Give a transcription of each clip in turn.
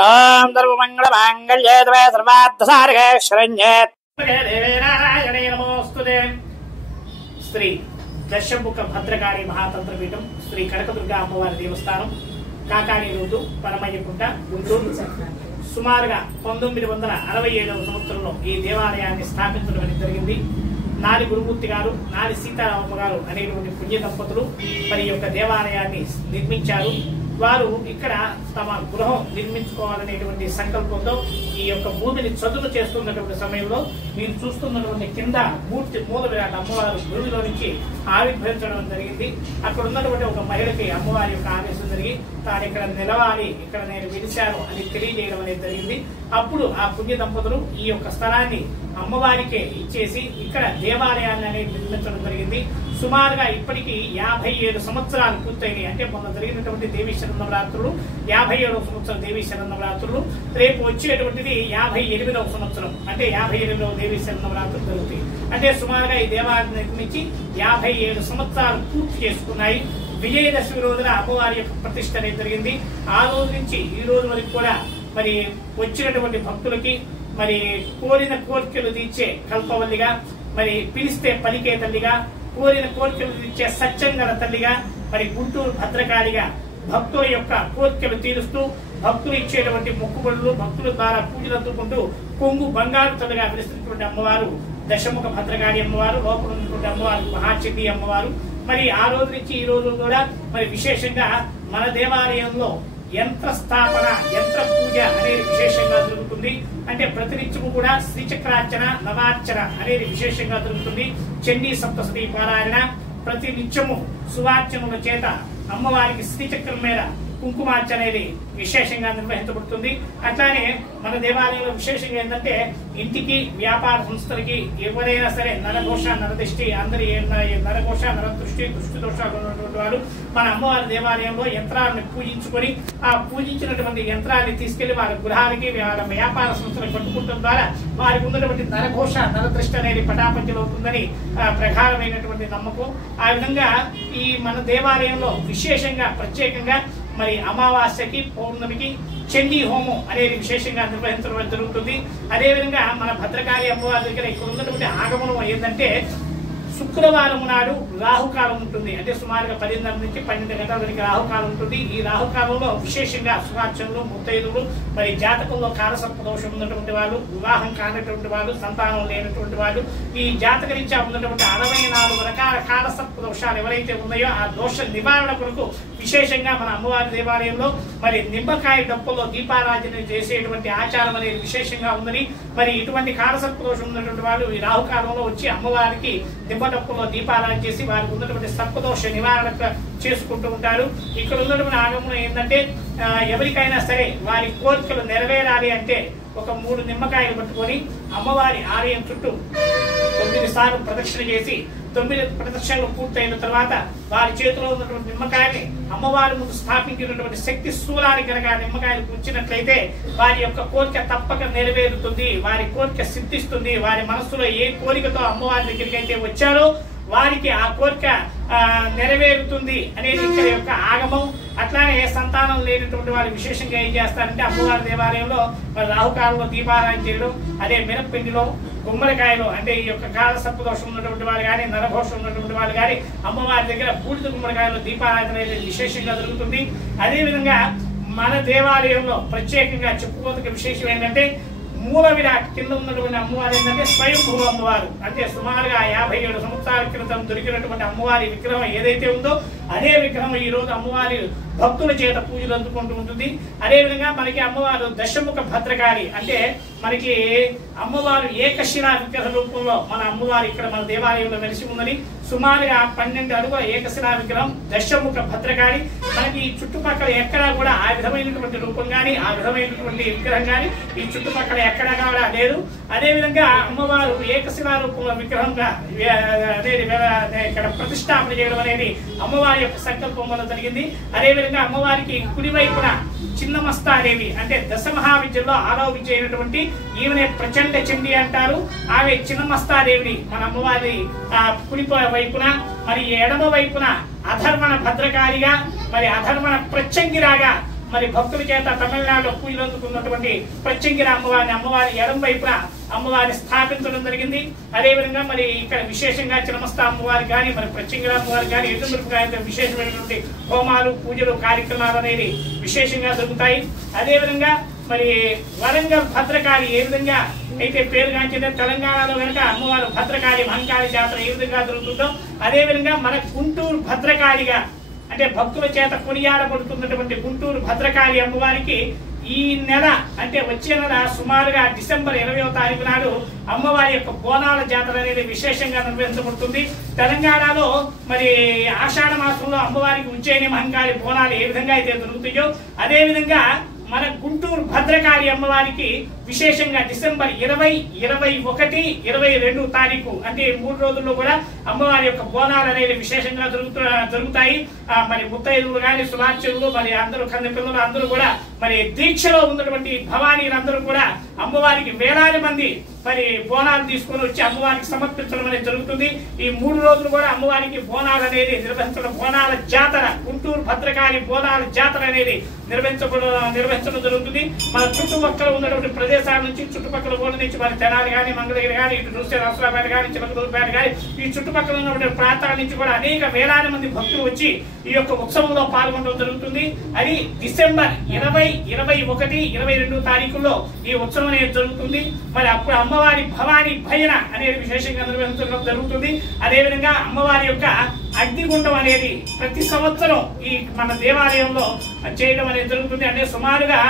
ఓం సర్వమంగళమాంగళ్యే తవే సర్వార్థసారకే శరణ్యే దేవేనారాయణే నమోస్తుతే. శ్రీ దశముఖ భద్రకాళి మహాతంత్రపీఠం శ్రీ కనకదుర్గ అమ్మవారి దేవస్థానం కాకాని రోడ్డు పరమయ్యకుంట గుంటూరు. సుమారుగా 1967వ సంవత్సరంలో ఈ దేవాలయాన్ని స్థాపించడం జరిగింది. నాది గురుమూర్తి గారు, నాది సీతారామమ్మ గారు అనేటువంటి పుణ్య దంపతులు మరి యొక్క దేవాలయాన్ని నిర్మించారు. వారు ఇక్కడ తమ గృహం నిర్మించుకోవాలనేటువంటి సంకల్పంతో ఈ యొక్క భూమిని చదును చేస్తున్నటువంటి సమయంలో మీరు చూస్తున్నటువంటి కింద మూర్తి మూల విరాట్ అమ్మవారు భూమిలో నుంచి ఆవిర్భవించడం జరిగింది. అక్కడ ఉన్నటువంటి ఒక మహిళకి అమ్మవారి యొక్క ఆదేశం జరిగి తాను ఇక్కడ నిలవాలి, ఇక్కడ నేను వెలిశాను అని తెలియజేయడం అనేది జరిగింది. అప్పుడు ఆ పుణ్య దంపతులు ఈ యొక్క స్థలాన్ని అమ్మవారికే ఇచ్చేసి ఇక్కడ దేవాలయాన్ని అనేది నిర్మించడం జరిగింది. సుమారుగా ఇప్పటికీ 57 సంవత్సరాలు పూర్తయినాయి. అంటే మొన్న జరిగినటువంటి దేవీ శరన్నవరాత్రులు 57వ సంవత్సరం దేవీ శరన్నవరాత్రులు, రేపు వచ్చేటువంటిది 58వ సంవత్సరం, అంటే 58వ దేవీ శరన్నవరాత్రులు జరుగుతాయి. అంటే సుమారుగా ఈ దేవాలయం నిర్మించి 57 సంవత్సరాలు పూర్తి చేసుకున్నాయి. విజయదశమి రోజున అమ్మవారి యొక్క ప్రతిష్ట అనేది జరిగింది. ఆ రోజు నుంచి ఈ రోజు వరకు కూడా మరి వచ్చినటువంటి భక్తులకి మరి కోరిన కోరికలు తీర్చే కల్పవల్లిగా, మరి పిలిస్తే పలికే తల్లిగా, కోరిన కోరికలు తీర్చే సత్యంగల తల్లిగా, మరి గుంటూరు భద్రకాళిగా భక్తుల యొక్క కోరికలు తీరుస్తూ భక్తులు ఇచ్చేటువంటి మొక్కుబడులు భక్తుల ద్వారా పూజలు అందుకుంటూ కొంగు బంగారు తల్లిగా పిలుస్తున్నటువంటి అమ్మవారు దశముఖ భద్రకాళి అమ్మవారు. లోపల ఉన్నటువంటి అమ్మవారు మహాచండీ అమ్మవారు. మరి ఆ రోజు నుంచి ఈ రోజు కూడా మరి విశేషంగా మన దేవాలయంలో యంత్ర స్థాపన, యంత్ర పూజ అనేది విశేషంగా జరుగుతుంది. అంటే ప్రతినిత్యము కూడా శ్రీచక్రార్చన, నవార్చన అనేది విశేషంగా జరుగుతుంది. చండీ సప్తశతి పారాయణ, ప్రతి నిత్యము సువార్చనల చేత అమ్మవారికి శ్రీచక్రం మీద కుంకుమార్చన అనేది విశేషంగా నిర్వహించబడుతుంది. అట్లానే మన దేవాలయంలో విశేషంగా ఏంటంటే ఇంటికి వ్యాపార సంస్థలకి ఎవరైనా సరే నరఘోష, నరదృష్టి, అందరి నరఘోష, నరదృష్టి, దృష్టి దోషాలు ఉన్నటువంటి వారు మన అమ్మవారి దేవాలయంలో యంత్రాలను పూజించుకొని ఆ పూజించినటువంటి యంత్రాన్ని తీసుకెళ్లి వారి గృహాలకి వాళ్ళ వ్యాపార సంస్థలకు పట్టుకుంటం ద్వారా వారికి ఉన్నటువంటి నరఘోష, నరదృష్టి అనేది పటాపంచలవుతుందని ప్రగాఢమైనటువంటి నమ్మకం. ఆ విధంగా ఈ మన దేవాలయంలో విశేషంగా ప్రత్యేకంగా మరి అమావాస్యకి, పౌర్ణమికి చండీ హోమం అనేది విశేషంగా నిర్వహించడం జరుగుతుంది. అదేవిధంగా మన భద్రకాళి అమ్మవారి దగ్గర ఇక్కడ ఉన్నటువంటి ఆగమనం ఏంటంటే శుక్రవారం నాడు రాహుకాలం ఉంటుంది. అంటే సుమారుగా 10:30 నుంచి 12 గంటల వరకు రాహుకాలం ఉంటుంది. ఈ రాహుకాలంలో విశేషంగా సువార్చనలు, ముత్తైదువులు, మరి జాతకంలో కాలసర్ప దోషం ఉన్నటువంటి వాళ్ళు, వివాహం కానటువంటి వాళ్ళు, సంతానం లేనటువంటి వాళ్ళు, ఈ జాతక రీత్యా ఉన్నటువంటి 64 రకాల కాలసర్ప దోషాలు ఎవరైతే ఉన్నాయో ఆ దోష నివారణ కొరకు విశేషంగా మన అమ్మవారి దేవాలయంలో మరి నిమ్మకాయ డప్పుల్లో దీపారాధన చేసేటువంటి ఆచారం అనేది విశేషంగా ఉందని, మరి ఇటువంటి కాలసర్ప దోషం ఉన్నటువంటి వాళ్ళు ఈ రాహుకాలంలో వచ్చి అమ్మవారికి నిమ్మడప్పుల్లో దీపారాధన చేసి వారికి ఉన్నటువంటి సర్పదోష నివారణ చేసుకుంటూ ఉంటారు. ఇక్కడ ఉన్నటువంటి ఆగమనం ఏంటంటే ఎవరికైనా సరే వారి కోరికలు నెరవేరాలి అంటే ఒక 3 నిమ్మకాయలు పట్టుకొని అమ్మవారి ఆలయం చుట్టూ 9 సార్లు ప్రదక్షిణ చేసి 9 ప్రదక్షిణలు పూర్తయిన తర్వాత వారి చేతిలో ఉన్నటువంటి నిమ్మకాయని అమ్మవారి ముందు స్థాపించినటువంటి శక్తి స్థూలానికి కనుక నిమ్మకాయలు కూర్చున్నట్లయితే వారి యొక్క కోరిక తప్పక నెరవేరుతుంది, వారి కోరిక సిద్ధిస్తుంది. వారి మనస్సులో ఏ కోరికతో అమ్మవారి దగ్గరికి అయితే వచ్చారో వారికి ఆ కోరిక నెరవేరుతుంది అనేది ఇక్కడ యొక్క ఆగమం. అట్లానే సంతానం లేనటువంటి వారు విశేషంగా ఏం చేస్తారంటే అమ్మవారి దేవాలయంలో రాహుకాలంలో దీపారాయణ చేయడం, అదే మినప్పిండిలో గుమ్మడికాయలు, అంటే ఈ యొక్క కాల సర్పదోషం ఉన్నటువంటి వాళ్ళు కానీ, నరఘోషం ఉన్నటువంటి వాళ్ళు కానీ అమ్మవారి దగ్గర బూడిద గుమ్మడికాయలు దీపారాధన అనేది విశేషంగా జరుగుతుంది. అదేవిధంగా మన దేవాలయంలో ప్రత్యేకంగా చెప్పుకోదగ్గ విశేషం ఏంటంటే మూల విరాట్ కింద ఉన్నటువంటి అమ్మవారు ఏంటంటే స్వయంభూ అమ్మవారు. అంటే సుమారుగా 57 సంవత్సరాల క్రితం దొరికినటువంటి అమ్మవారి విగ్రహం ఏదైతే ఉందో అదే విగ్రహం ఈ రోజు అమ్మవారి భక్తుల చేత పూజలు అందుకుంటూ ఉంటుంది. అదేవిధంగా మనకి అమ్మవారు దశముఖ భద్రకాళి, అంటే మనకి అమ్మవారు ఏకశిలా విగ్రహ రూపంలో మన అమ్మవారు ఇక్కడ మన దేవాలయంలో వెలిసి ఉందని. సుమారుగా 12 అడుగుల ఏకశిలా విగ్రహం దశముఖ భద్రకాళి. మనకి ఈ చుట్టుపక్కల ఎక్కడా కూడా ఆ విధమైనటువంటి రూపం కానీ, ఆ విధమైనటువంటి విగ్రహం కానీ ఈ చుట్టుపక్కల ఎక్కడా కూడా లేదు. అదేవిధంగా అమ్మవారు ఏకశిలా రూపంలో విగ్రహంగా ఇక్కడ ప్రతిష్టాపన చేయడం అనేది అమ్మవారి యొక్క సంకల్పం వల్ల జరిగింది. అదేవిధంగా అమ్మవారికి కుడివైపున చిన్నమస్తాదేవి, అంటే దశమహావిద్యలో 6వ విద్య అయినటువంటి ఈమెనే ప్రచండ చండీ అంటారు. ఆమె చిన్నమస్తాదేవిని మన అమ్మవారి కుడి వైపున, మరి ఎడమ వైపున అధర్మణ భద్రకాళిగా, మరి అధర్మణ ప్రత్యంగిరాగా మరి భక్తుల చేత తమిళనాడులో పూజలు అందుకున్నటువంటి ప్రత్యంగిర అమ్మవారి ఎడం వైపున అమ్మవారిని స్థాపించడం జరిగింది. అదేవిధంగా మరి ఇక్కడ విశేషంగా చిన్నమస్త అమ్మవారి కానీ మరి ప్రత్యంగిర అమ్మవారి కానీ ఎదురుగా విశేషమైనటువంటి హోమాలు పూజలు కార్యక్రమాలు అనేది విశేషంగా జరుగుతాయి. అదేవిధంగా మరి వరంగల్ భద్రకాళి ఏ విధంగా అయితే పేరుగాంచిందో తెలంగాణలో కనుక అమ్మవారు భద్రకాళి మహంకాళి జాతర ఏ విధంగా జరుగుతుందో అదేవిధంగా మన గుంటూరు భద్రకాళిగా అంటే భక్తుల చేత కొనియాడబడుతున్నటువంటి గుంటూరు భద్రకాళి అమ్మవారికి ఈ నెల అంటే వచ్చే నెల సుమారుగా డిసెంబర్ 20వ తారీఖు నాడు అమ్మవారి యొక్క బోనాల జాతర అనేది విశేషంగా నిర్వహించబడుతుంది. తెలంగాణలో మరి ఆషాఢ మాసంలో అమ్మవారికి ఉజ్జయిని మహంకాళి బోనాలు ఏ విధంగా అయితే జరుగుతాయో అదేవిధంగా మన గుంటూరు భద్రకాళి అమ్మవారికి విశేషంగా డిసెంబర్ 20, 21, 22 తారీఖు అంటే 3 రోజుల్లో కూడా అమ్మవారి యొక్క బోనాలు అనేది విశేషంగా జరుగుతాయి. మరి ముత్తైదులు కానీ సుమార్చకులు మరి అందరూ కన్న పిల్లలు అందరూ కూడా మరి దీక్షలో ఉన్నటువంటి భవానీలందరూ కూడా అమ్మవారికి వేలాది మంది మరి బోనాలు తీసుకొని వచ్చి అమ్మవారికి సమర్పించడం అనేది జరుగుతుంది. ఈ 3 రోజులు కూడా అమ్మవారికి బోనాలు అనేది నిర్వహించడం బోనాల జాతర గుంటూరు భద్రకాళి బోనాల జాతర అనేది నిర్వహించడం జరుగుతుంది. మన చుట్టుపక్కల ఉన్నటువంటి ప్రదేశాల నుంచి చుట్టుపక్కల ఊళ్ళ నుంచి మరి తెనాలి కానీ మంగళగిరి కానీ ఇటు చూస్తే నరసరాపేట కానీ చిలకలూరుపేట కానీ ఈ చుట్టుపక్కల ఉన్నటువంటి ప్రాంతాల నుంచి కూడా అనేక వేలాది మంది భక్తులు వచ్చి ఈ యొక్క ఉత్సవంలో పాల్గొనడం జరుగుతుంది. అది డిసెంబర్ 20, 21, 22 తారీఖుల్లో ఈ ఉత్సవం అనేది జరుగుతుంది. మరి అప్పుడు అమ్మవారి భవానీ భజన అనేది విశేషంగా నిర్వహించడం జరుగుతుంది. అదేవిధంగా అమ్మవారి యొక్క అగ్నిగుండం అనేది ప్రతి సంవత్సరం ఈ మన దేవాలయంలో చేయడం అనేది జరుగుతుంది. అంటే సుమారుగా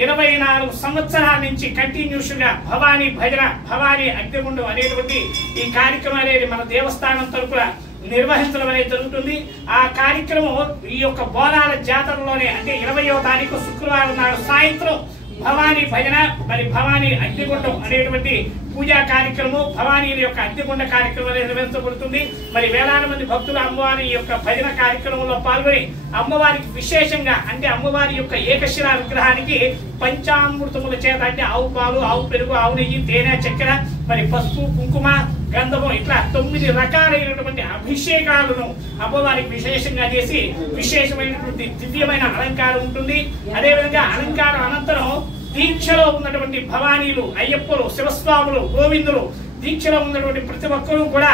24 సంవత్సరాల నుంచి కంటిన్యూస్ గా భవానీ భజన భవానీ అగ్నిగుండం అనేటువంటి ఈ కార్యక్రమం అనేది మన దేవస్థానం తరపున నిర్వహించడం అనేది జరుగుతుంది. ఆ కార్యక్రమం ఈ యొక్క బోనాల జాతరలోనే అంటే 20వ తారీఖు శుక్రవారం నాడు సాయంత్రం భవానీ భజన మరి భవానీ అగ్నిగుండం అనేటువంటి పూజా కార్యక్రమం భవానీ యొక్క అగ్నిగుండ కార్యక్రమం నిర్వహించబడుతుంది. మరి వేలాది మంది భక్తులు అమ్మవారి యొక్క భజన కార్యక్రమంలో పాల్గొని అమ్మవారికి విశేషంగా అంటే అమ్మవారి యొక్క ఏకశిలా విగ్రహానికి పంచామృతముల చేత అంటే ఆవు పాలు ఆవు పెరుగు ఆవు నెయ్యి తేనె చక్కెర మరి పసుపు కుంకుమ గంధము ఇట్లా 9 రకాలైనటువంటి అభిషేకాలను అమ్మవారికి విశేషంగా చేసి విశేషమైనటువంటి దివ్యమైన అలంకారం ఉంటుంది. అదేవిధంగా అలంకారం అనంతరం దీక్షలో ఉన్నటువంటి భవానీలు అయ్యప్పలు శివస్వాములు గోవిందులు దీక్షలో ఉన్నటువంటి ప్రతి ఒక్కరూ కూడా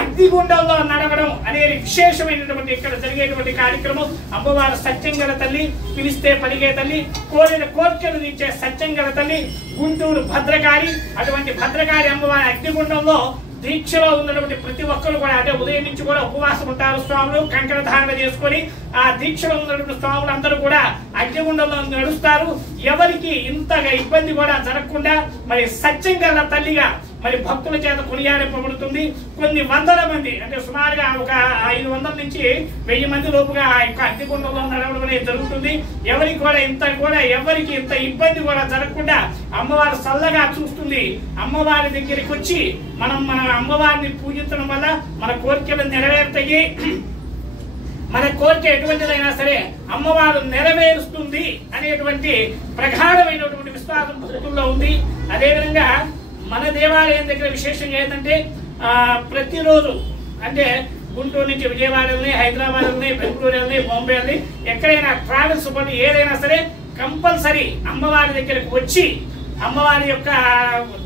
అగ్నిగుండంలో నడవడం అనేది విశేషమైనటువంటి ఇక్కడ జరిగేటువంటి కార్యక్రమం. అమ్మవారు సత్యంగల తల్లి పిలిస్తే పలికే తల్లి కోరిన కోర్కెలు తీర్చే సత్యంగల తల్లి గుంటూరు భద్రకాళి. అటువంటి భద్రకాళి అమ్మవారి అగ్నిగుండంలో దీక్షలో ఉన్నటువంటి ప్రతి ఒక్కరు కూడా అంటే ఉదయం నుంచి కూడా ఉపవాసం ఉంటారు స్వాములు కంకణ ధారణ చేసుకొని ఆ దీక్షలో ఉన్నటువంటి స్వాములు అందరూ కూడా అగ్నిగుండంలో నడుస్తారు. ఎవరికి ఇంతగా ఇబ్బంది కూడా జరగకుండా మరి సత్యంగల తల్లిగా మరి భక్తుల చేత కొనియాడింపబడుతుంది. కొన్ని వందల మంది అంటే సుమారుగా ఒక 500 నుంచి 1000 మంది లోపుగా ఆ యొక్క అగ్నిగుండంలో నడవడం అనేది జరుగుతుంది. ఎవరికి ఇంత ఇబ్బంది కూడా జరగకుండా అమ్మవారు చల్లగా చూస్తుంది. అమ్మవారి దగ్గరికి వచ్చి మన అమ్మవారిని పూజించడం వల్ల మన కోరికలు నెరవేరుతాయి. మన కోరిక ఎటువంటిదైనా సరే అమ్మవారు నెరవేరుస్తుంది అనేటువంటి ప్రగాఢమైనటువంటి విశ్వాసం భక్తుల్లో ఉంది. అదేవిధంగా మన దేవాలయం దగ్గర విశేషంగా ఏంటంటే ప్రతిరోజు అంటే గుంటూరు నుంచి విజయవాడ వెళ్ళి హైదరాబాద్ వెళ్ళి బెంగళూరు వెళ్ళి బాంబే వెళ్ళి ఎక్కడైనా ట్రావెల్స్ పని ఏదైనా సరే కంపల్సరీ అమ్మవారి దగ్గరకు వచ్చి అమ్మవారి యొక్క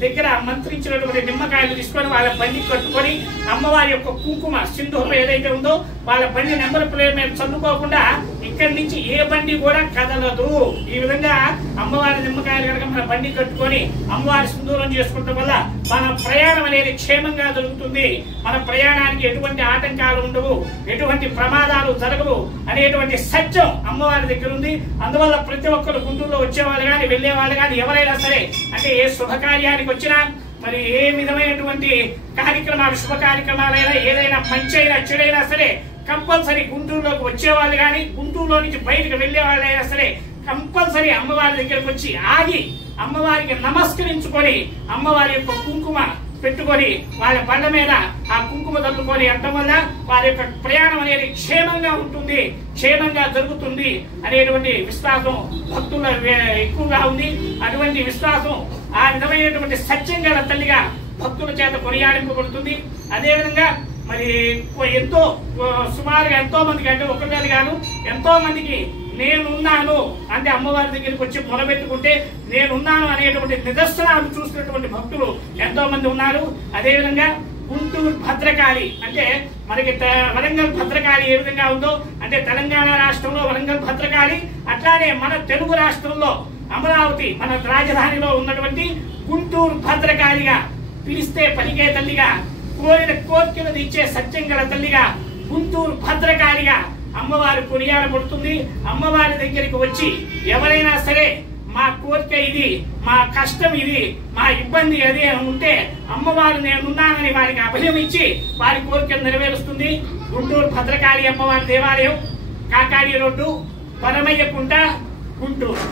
దగ్గర మంత్రించినటువంటి నిమ్మకాయలు తీసుకొని వాళ్ళ బండి కట్టుకొని అమ్మవారి యొక్క కుంకుమ సింధూరం ఏదైతే ఉందో వాళ్ళ బండి నెంబర్ ప్లేట్ మీద చదువుకోకుండా ఇక్కడి నుంచి ఏ బండి కూడా కదలదు. ఈ విధంగా అమ్మవారి నిమ్మకాయలు కనుక మన బండి కట్టుకొని అమ్మవారి సింధూరం చేసుకోవడం వల్ల మన ప్రయాణం అనేది క్షేమంగా జరుగుతుంది. మన ప్రయాణానికి ఎటువంటి ఆటంకాలు ఉండవు, ఎటువంటి ప్రమాదాలు జరగవు అనేటువంటి సత్యం అమ్మవారి దగ్గర ఉంది. అందువల్ల ప్రతి ఒక్కరు గుంటూరులో వచ్చేవాళ్ళు కానీ వెళ్లేవాళ్ళు కానీ ఎవరైనా సరే అంటే ఏ శుభకార్యానికి వచ్చినా మరి ఏ విధమైనటువంటి కార్యక్రమాలు శుభ కార్యక్రమాలైనా ఏదైనా మంచి అయినా చెడైనా సరే కంపల్సరీ గుంటూరులోకి వచ్చేవాళ్ళు కానీ గుంటూరులో నుంచి బయటకు వెళ్లే వాళ్ళైనా సరే కంపల్సరీ అమ్మవారి దగ్గరకు వచ్చి ఆగి అమ్మవారికి నమస్కరించుకొని అమ్మవారి యొక్క కుంకుమ పెట్టుకొని వాళ్ళ బండ మీద ఆ కుంకుమ తల్లుకొని అనడం వల్ల వారి యొక్క ప్రయాణం అనేది క్షేమంగా ఉంటుంది, క్షేమంగా జరుగుతుంది అనేటువంటి విశ్వాసం భక్తుల ఎక్కువగా ఉంది. అటువంటి విశ్వాసం ఆ విధమైనటువంటి సత్యంగా తల్లిగా భక్తుల చేత కొనియాడింపబడుతుంది. అదేవిధంగా మరి ఎంతో సుమారుగా ఎంతో మందికి అంటే ఒకటి కాదు ఎంతో మందికి నేనున్నాను అంటే అమ్మవారి దగ్గరికి వచ్చి మొదలుపెట్టుకుంటే నేనున్నాను అనేటువంటి నిదర్శనాలు చూసినటువంటి భక్తులు ఎంతో మంది ఉన్నారు. అదేవిధంగా గుంటూరు భద్రకాళి అంటే మనకి వరంగల్ భద్రకాళి ఏ విధంగా ఉందో అంటే తెలంగాణ రాష్ట్రంలో వరంగల్ భద్రకాళి, అట్లానే మన తెలుగు రాష్ట్రంలో అమరావతి మన రాజధానిలో ఉన్నటువంటి గుంటూరు భద్రకాళిగా, పిలిస్తే పలికే తల్లిగా, కోరిన కోర్కెలను ఇచ్చే సత్యం గల తల్లిగా, గుంటూరు భద్రకాళిగా అమ్మవారి కొనియాడబడుతుంది. అమ్మవారి దగ్గరికి వచ్చి ఎవరైనా సరే మా కోరిక ఇది, మా కష్టం ఇది, మా ఇబ్బంది అదే అని ఉంటే అమ్మవారు నేనున్నానని వారికి అభయం ఇచ్చి వారి కోరికను నెరవేరుస్తుంది. గుంటూరు భద్రకాళి అమ్మవారి దేవాలయం, కాకాడి రోడ్డు, పరమయ్యకుంట, గుంటూరు.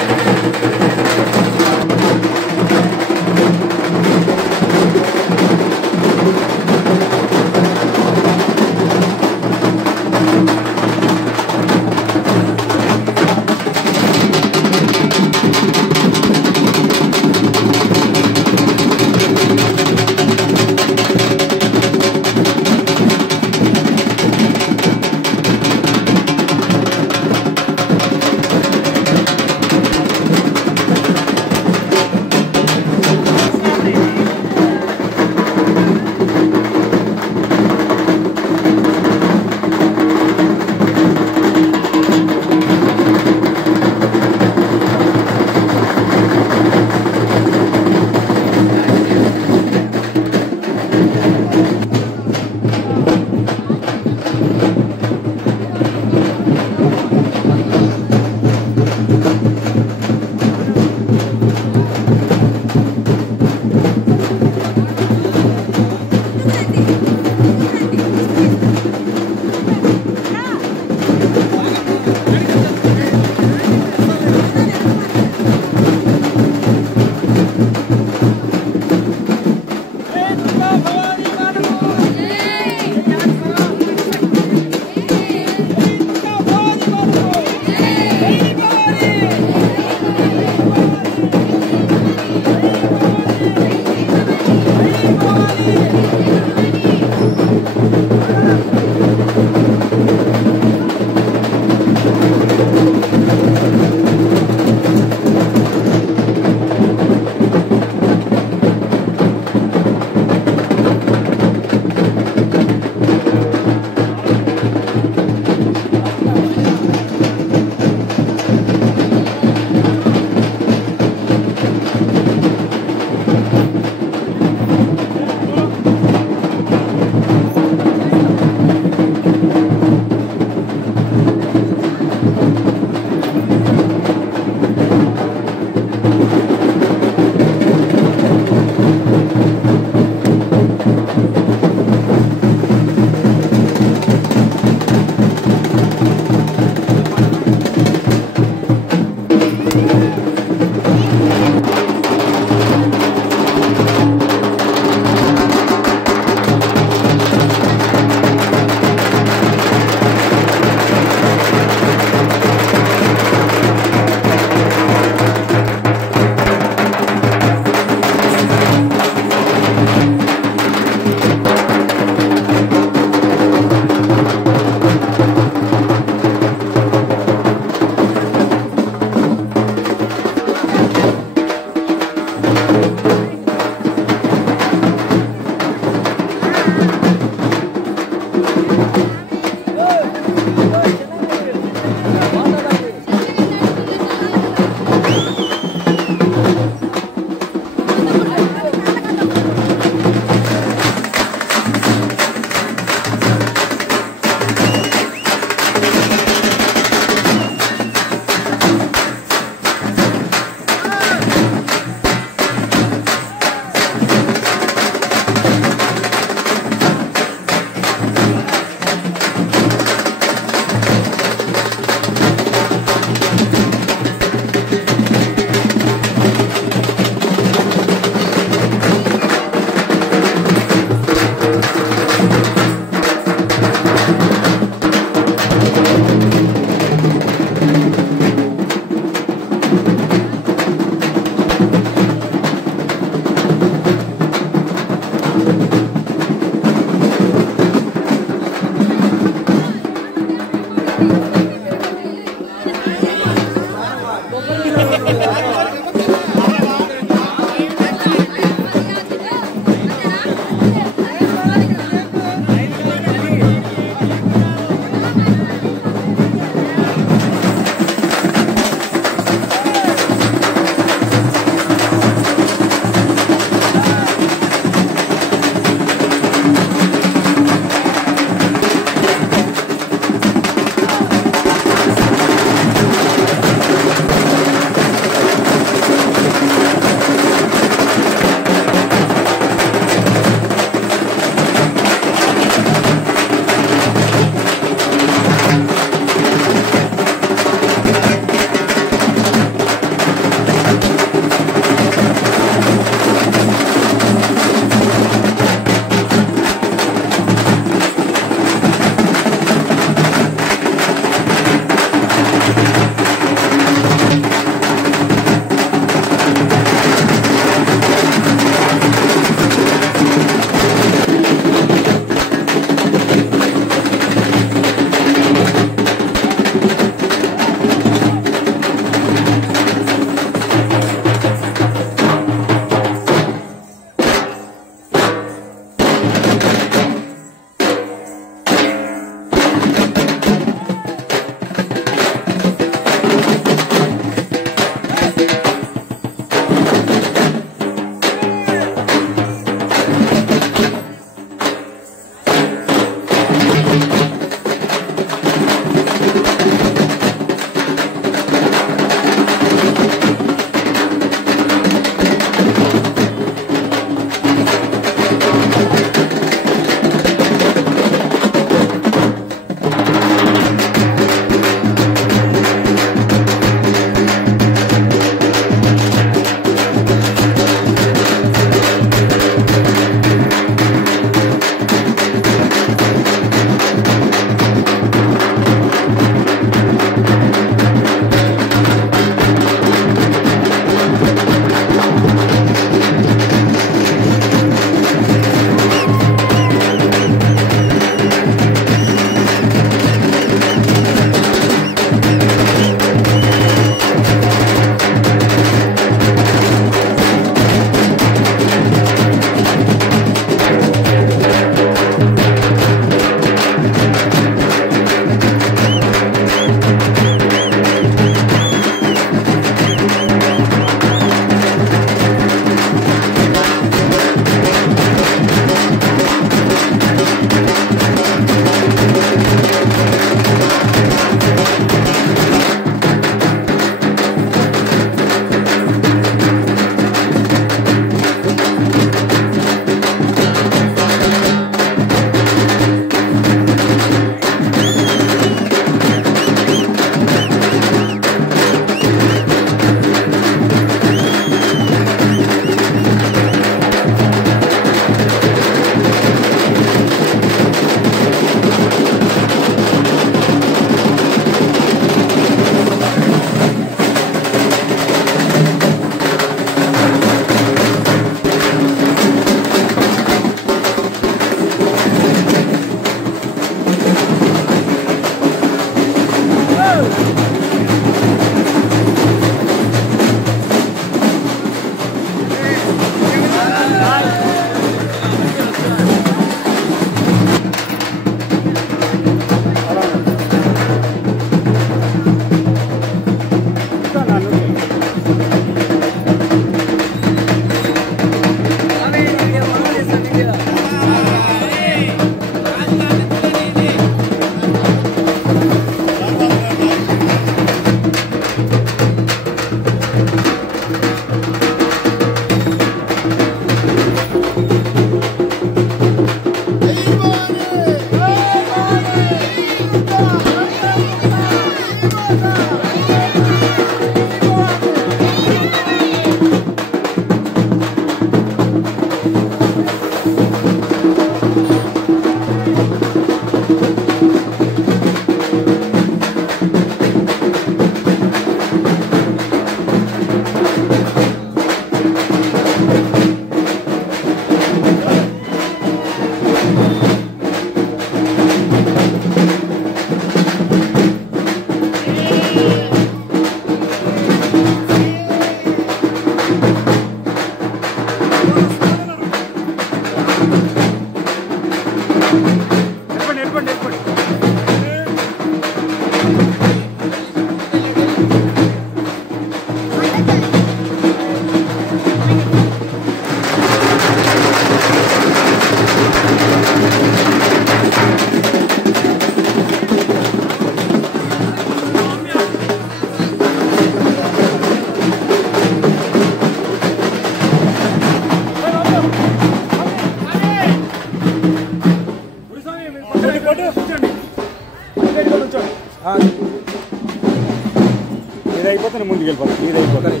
తర్వాత ముందుకు వెళ్ళిపోతాం. ఇది అయిపోతుంది.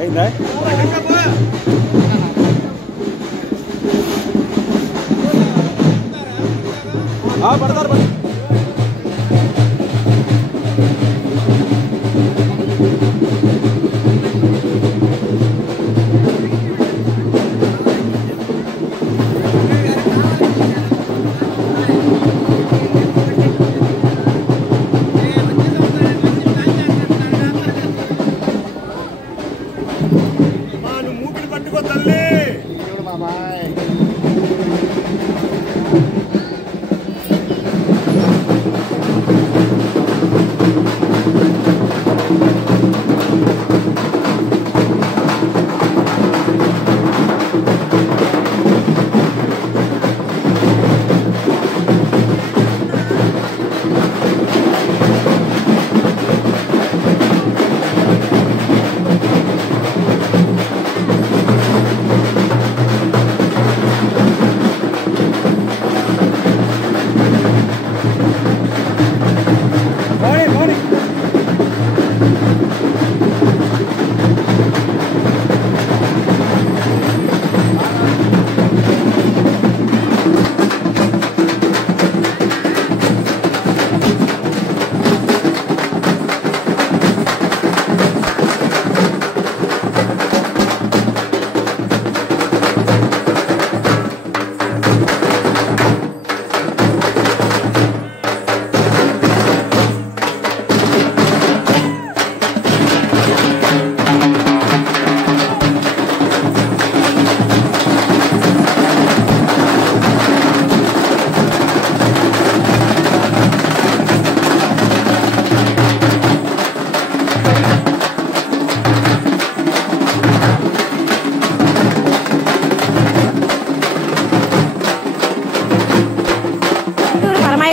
అయిందా? పడతారు. మూపిడి పట్టుకో తల్లి. బాబాయ్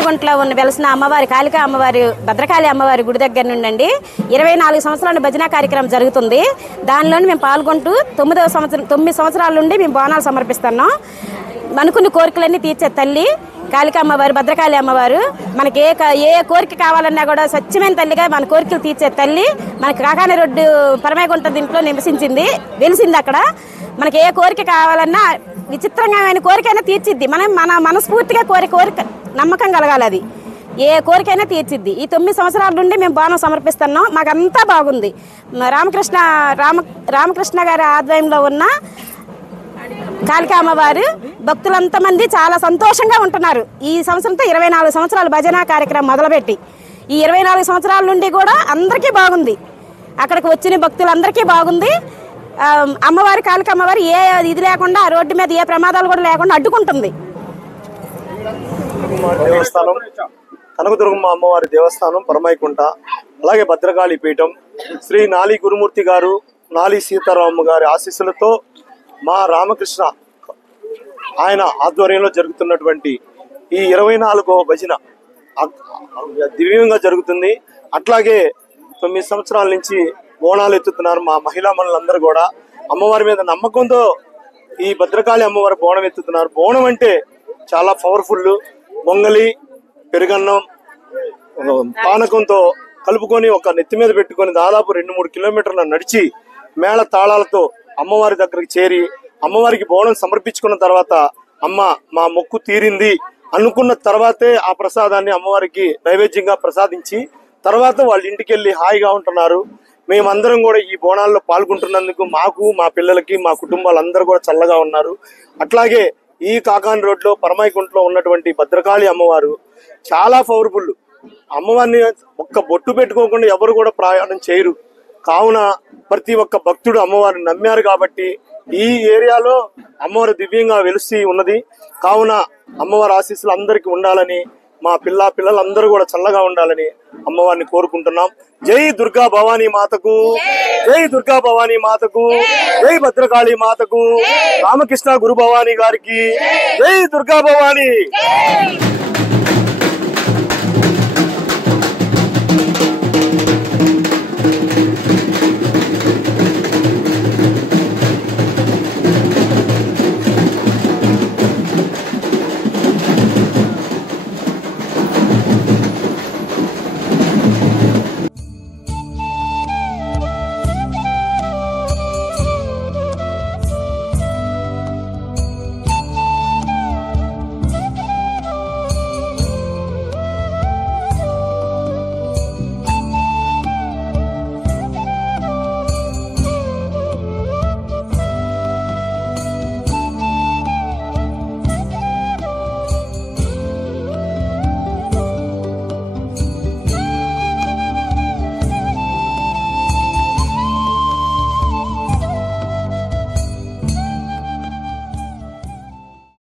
గుంటలో ఉన్న వెలసిన అమ్మవారి కాళికా అమ్మవారి భద్రకాళి అమ్మవారి గుడి దగ్గర నుండి 24 సంవత్సరాల భజన కార్యక్రమం జరుగుతుంది. దానిలో మేము పాల్గొంటూ 9 సంవత్సరాల నుండి మేము బోనాలు సమర్పిస్తున్నాం. అనుకున్న కోరికలన్నీ తీర్చే తల్లి కాళికా అమ్మవారు, భద్రకాళి అమ్మవారు. మనకి ఏ కోరిక కావాలన్నా కూడా స్వచ్ఛమైన తల్లిగా మన కోరికలు తీర్చే తల్లి. మనకి కాకాని రోడ్డు పరమేగుంట దీంట్లో నివసించింది, వెలిసింది. అక్కడ మనకి ఏ కోరిక కావాలన్నా విచిత్రంగా కోరికైనా తీర్చిద్ది. మన మనస్ఫూర్తిగా కోరిక నమ్మకం కలగాలి. అది ఏ కోరికైనా తీర్చిద్ది. ఈ 9 సంవత్సరాల నుండి మేము బోనం సమర్పిస్తున్నాం. మాకంతా బాగుంది. రామకృష్ణ గారి ఆధ్వర్యంలో ఉన్న కాళికా అమ్మవారు భక్తులంతమంది చాలా సంతోషంగా ఉంటున్నారు. ఈ సంవత్సరంతో 24 సంవత్సరాలు భజన కార్యక్రమం మొదలుపెట్టి ఈ 24 సంవత్సరాల నుండి కూడా అందరికీ బాగుంది. అక్కడికి వచ్చిన భక్తులందరికీ బాగుంది. అమ్మవారి కాళికా అమ్మవారు ఏ ఇది లేకుండా రోడ్డు మీద ఏ ప్రమాదాలు కూడా లేకుండా అడ్డుకుంటుంది. దేవస్థానం కనకదుర్గమ్మ అమ్మవారి దేవస్థానం పరమైకుంట, అలాగే భద్రకాళి పీఠం, శ్రీ నాలి గురుమూర్తి గారు, నాలి సీతారామ గారి ఆశీస్సులతో మా రామకృష్ణ ఆయన ఆధ్వర్యంలో జరుగుతున్నటువంటి ఈ 24వ భజన దివ్యంగా జరుగుతుంది. అట్లాగే 9 సంవత్సరాల నుంచి బోనాలు ఎత్తుతున్నారు మా మహిళా మనులందరూ కూడా. అమ్మవారి మీద నమ్మకంతో ఈ భద్రకాళి అమ్మవారి బోనం ఎత్తుతున్నారు. బోనం అంటే చాలా పవర్ఫుల్. పొంగలి, పెరుగన్నం, పానకంతో కలుపుకొని ఒక నెత్తి మీద పెట్టుకొని దాదాపు 2-3 కిలోమీటర్ల నడిచి మేళ తాళాలతో అమ్మవారి దగ్గరికి చేరి అమ్మవారికి బోనం సమర్పించుకున్న తర్వాత అమ్మ మా మొక్కు తీరింది అనుకున్న తర్వాతే ఆ ప్రసాదాన్ని అమ్మవారికి నైవేద్యంగా ప్రసాదించి తర్వాత వాళ్ళ ఇంటికి వెళ్ళి హాయిగా ఉంటున్నారు. మేమందరం కూడా ఈ బోనాల్లో పాల్గొంటున్నందుకు మాకు, మా పిల్లలకి, మా కుటుంబాలందరూ కూడా చల్లగా ఉన్నారు. అట్లాగే ఈ కాకాని రోడ్లో పరమైకుంటలో ఉన్నటువంటి భద్రకాళి అమ్మవారు చాలా పవర్ఫుల్. అమ్మవారిని ఒక్క బొట్టు పెట్టుకోకుండా ఎవరు కూడా ప్రయాణం చేయరు. కావున ప్రతి ఒక్క భక్తుడు అమ్మవారిని నమ్మారు కాబట్టి ఈ ఏరియాలో అమ్మవారు దివ్యంగా వెలిసి ఉన్నది. కావున అమ్మవారి ఆశీస్సులు అందరికీ ఉండాలని, మా పిల్లలందరూ కూడా చల్లగా ఉండాలని అమ్మవారిని కోరుకుంటున్నాం. జై దుర్గా భవానీ మాతకు, జై దుర్గా భవానీ మాతకు, జై భద్రకాళి మాతకు, రామకృష్ణ గురు భవానీ గారికి జై దుర్గా భవానీ.